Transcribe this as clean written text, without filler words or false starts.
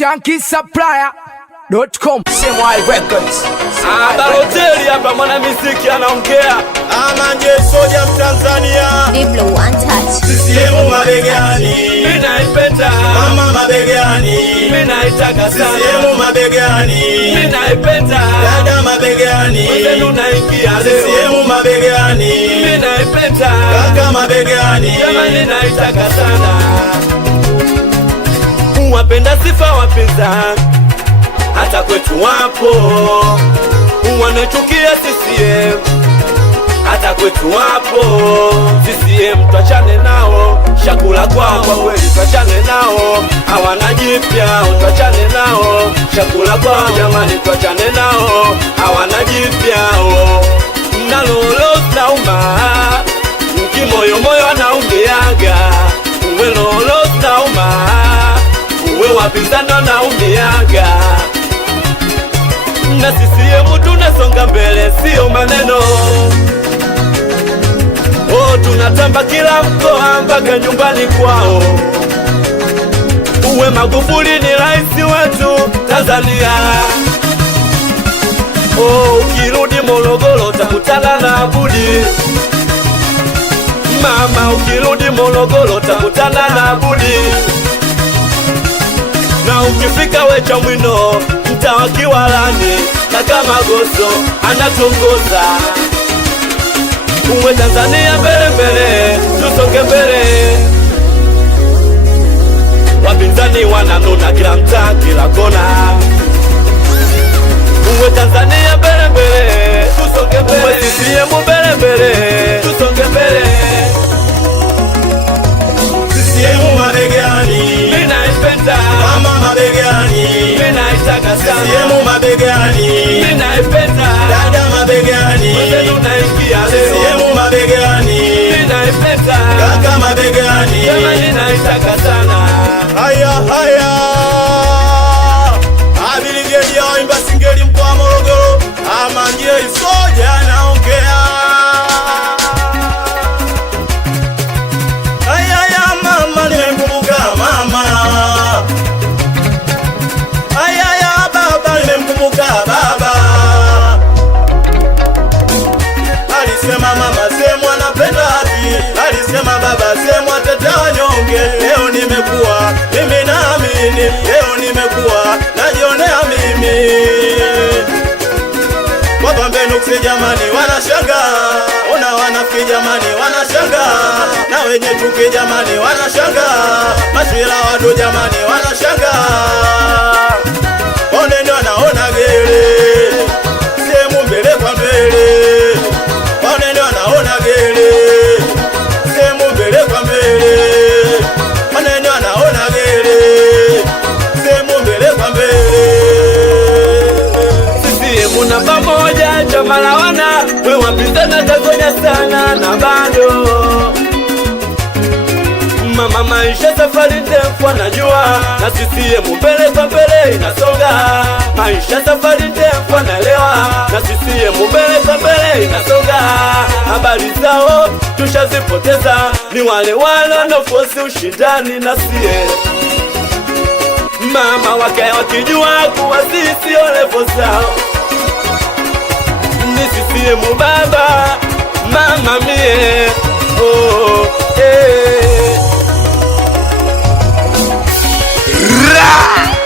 ShankySupplier.com. CMY Records. Balotelli hapa mwana muziki anaongea. Manje Soja Mtanzania. Diblo one touch. CCM mabegani. Mimi naipenda. Mama mabegani. Mimi naitaka sana. CCM mabegani. Mimi naipenda. Dada mabegani. Wewe unaingia leo. CCM mabegani. Mimi naipenda. Kaka mabegani. Jamani naitaka sana. Wapenda sifa wapinzani hata kwetu wapo, wanachukia CCM hata kwetu wapo. CCM twachane nao, shakula kwao kwa kweli, twachane nao, hawana jipya. Twachane nao, shakula kwao jamani, twachane nao, hawana jipya. Nalolo nauma, kimoyo moyo anaumiaga, uwe lolo nauma, uwe wapinzani wanaumiaga. Na CCM tunasonga mbele, sio maneno. Tunatamba kila mkoa mpaka nyumbani kwao. Uwe Magufuli ni rais wetu Tanzania. Ukirudi Morogoro utakutana na Abudi. Mama ukirudi Morogoro utakutana na Abudi. Na ukifika Chamwino mtaa Kiwalani na kama Goso anatongoza. Uwe Tanzania mbele mbele, tusonge mbele. Wapinzani wananuna kila mtaa kila kona. Uwe Tanzania mbele mbele, tusonge mbele. Uwe CCM mbele mbele, tusonge mbele. CCM mabegani. Mimi naipenda. Mama mabegani. Mimi naitaka sana. CCM mabegani. Mimi naipenda. Dada mabegani. Wewe unaingia leo. CCM mabegani. Mimi naipenda. Kaka mabegani. Jamani naitaka sana. Haya haya. Abiligeli ya waimba singeli mkoa Morogoro. Manje Soja anaongea. Haya mama nimemkumbuka mama. Haya baba nimemkumbuka baba. Alisema mama semu anapenda haki. Alisema baba semu atetea wanyonge. Leo nimekuwa mimi naamini. Leo nimekuwa najionea mimi. Wapambenuksi jamani wanashanga. Ona wanafiki jamani wanashanga. Na wenye chuki jamani wanashanga. Mashira wadu jamani wanashanga. Oneni wanaona gere. Semu mbele kwa mbele. Oneni wanaona gere. Semu mbele kwa mbele. Oneni wanaona gere. Semu mbele kwa mbele. CCM namba moja, chama la wana. We wapinzani takonya sana na bado. Mama maisha safari ndefu anajua. Na CCM mbele kwa mbele inasonga. Maisha safari ndefu analewa. Na CCM mbele kwa mbele inasonga. Habari zao tushazipoteza. Ni wale wanaofosi ushindani na sie. Mama wakae wakijua kuwa sisi olevo zao. Ni CCM baba, mama mie. Ra!